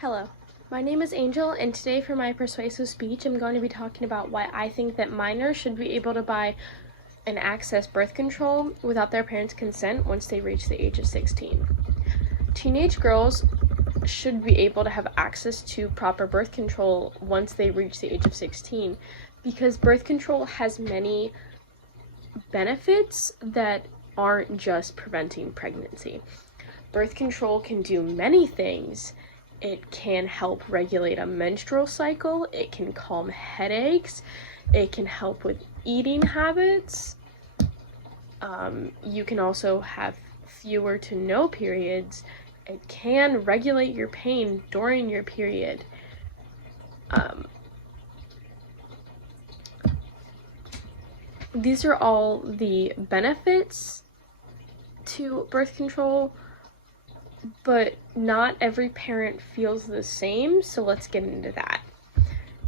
Hello, my name is Angel, and today for my persuasive speech, I'm going to be talking about why I think that minors should be able to buy and access birth control without their parents' consent once they reach the age of 16. Teenage girls should be able to have access to proper birth control once they reach the age of 16 because birth control has many benefits that aren't just preventing pregnancy. Birth control can do many things. It can help regulate a menstrual cycle, it can calm headaches, it can help with eating habits. You can also have fewer to no periods. It can regulate your pain during your period. These are all the benefits to birth control, but not every parent feels the same, so let's get into that.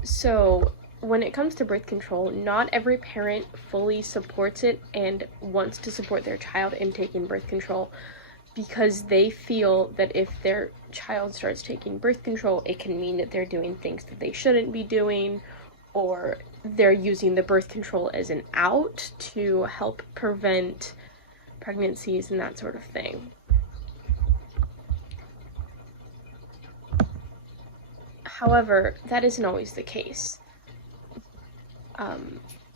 So when it comes to birth control, not every parent fully supports it and wants to support their child in taking birth control because they feel that if their child starts taking birth control, it can mean that they're doing things that they shouldn't be doing, or they're using the birth control as an out to help prevent pregnancies and that sort of thing. However, that isn't always the case.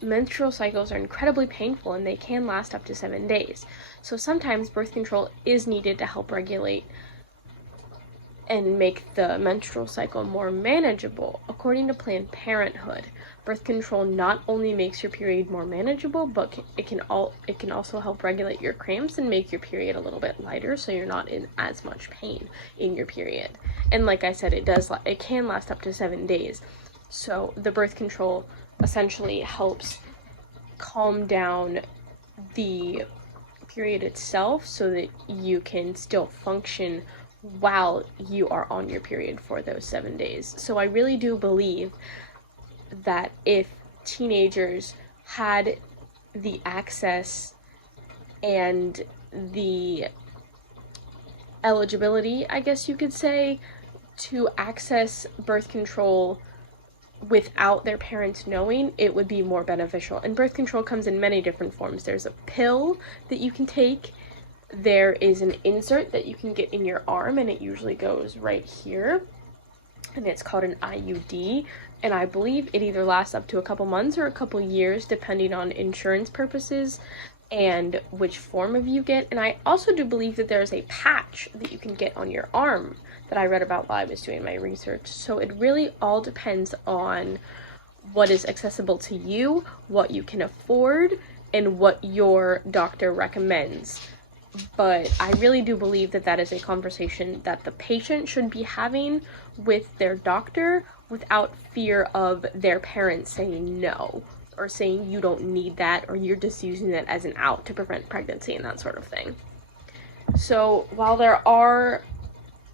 Menstrual cycles are incredibly painful and they can last up to 7 days. So sometimes birth control is needed to help regulate and make the menstrual cycle more manageable. According to Planned Parenthood, birth control not only makes your period more manageable, but it can also help regulate your cramps and make your period a little bit lighter, so you're not in as much pain in your period. And like I said, it can last up to 7 days. So the birth control essentially helps calm down the period itself so that you can still function while you are on your period for those 7 days. So I really do believe that if teenagers had the access and the eligibility, I guess you could say, to access birth control without their parents knowing, it would be more beneficial. And birth control comes in many different forms. There's a pill that you can take. There is an insert that you can get in your arm, and it usually goes right here, and it's called an IUD, and I believe it either lasts up to a couple months or a couple years depending on insurance purposes and which form of you get. And I also do believe that there's a patch that you can get on your arm that I read about while I was doing my research. So it really all depends on what is accessible to you, what you can afford, and what your doctor recommends. But I really do believe that that is a conversation that the patient should be having with their doctor without fear of their parents saying no, or saying you don't need that, or you're just using it as an out to prevent pregnancy and that sort of thing. So while there are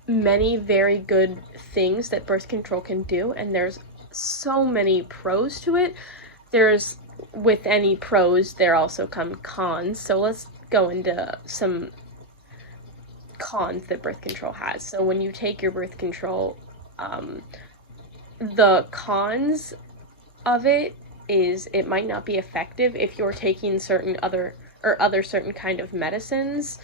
many very good things that birth control can do, and there's so many pros to it, with any pros there also come cons. So let's go into some cons that birth control has. So when you take your birth control, the cons of it is it might not be effective if you're taking other certain kind of medicines.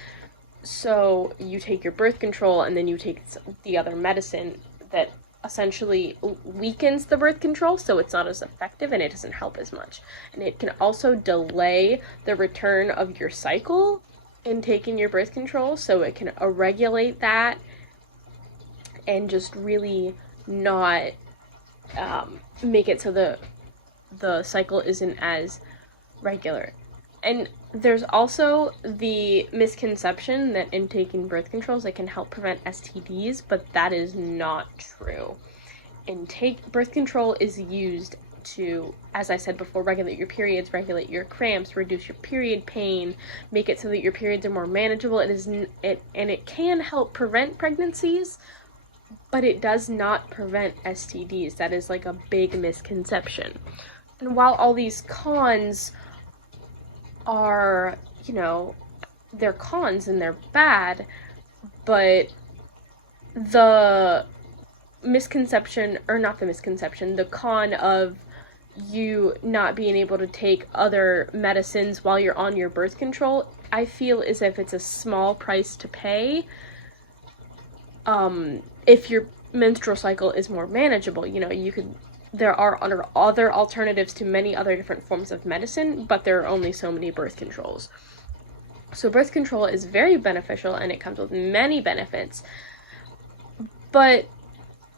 So you take your birth control and then you take the other medicine that essentially weakens the birth control, so it's not as effective and it doesn't help as much. And it can also delay the return of your cycle in taking your birth control, so it can regulate that and just really not make it so the cycle isn't as regular. And there's also the misconception that in taking birth controls it can help prevent STDs, but that is not true. Birth control is used to, as I said before, regulate your periods, regulate your cramps, reduce your period pain, make it so that your periods are more manageable. And it can help prevent pregnancies, but it does not prevent STDs. That is like a big misconception. And while all these cons are, they're cons and they're bad, but the misconception, or not the misconception, the con of you not being able to take other medicines while you're on your birth control, I feel as if it's a small price to pay if your menstrual cycle is more manageable. There are other alternatives to many other different forms of medicine, but there are only so many birth controls. So birth control is very beneficial, and it comes with many benefits, but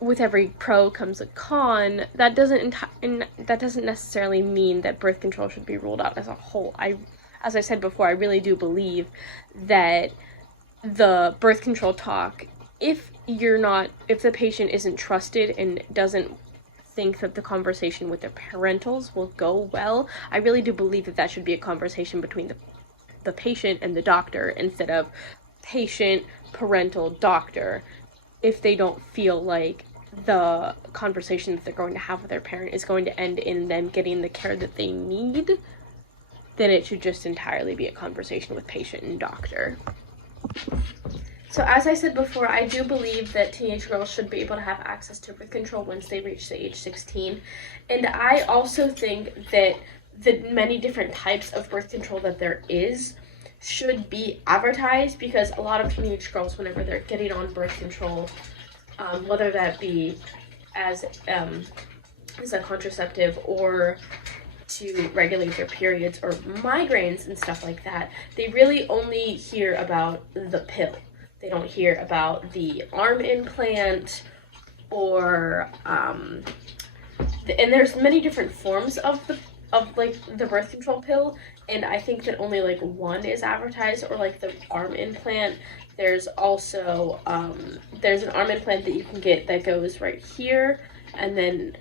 with every pro comes a con. That doesn't necessarily mean that birth control should be ruled out as a whole. As I said before, I really do believe that the birth control talk, if the patient isn't trusted and doesn't think that the conversation with their parentals will go well, I really do believe that should be a conversation between the patient and the doctor, instead of patient, parental, doctor. If they don't feel like the conversation that they're going to have with their parent is going to end in them getting the care that they need, then it should just entirely be a conversation with patient and doctor. So as I said before, I do believe that teenage girls should be able to have access to birth control once they reach the age 16. And I also think that the many different types of birth control that there is should be advertised, because a lot of teenage girls, whenever they're getting on birth control, whether that be as a contraceptive or to regulate their periods or migraines and stuff like that, they really only hear about the pill. They don't hear about the arm implant or and there's many different forms of the birth control pill, and I think that only like one is advertised, or like the arm implant. There's also there's an arm implant that you can get that goes right here, and then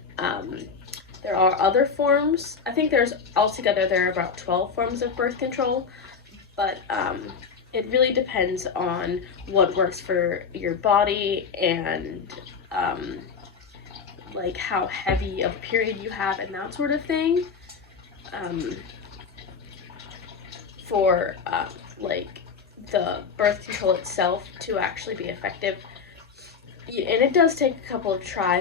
there are other forms. I think there are about 12 forms of birth control, but it really depends on what works for your body and like how heavy of a period you have and that sort of thing. For like the birth control itself to actually be effective, and it does take a couple of tries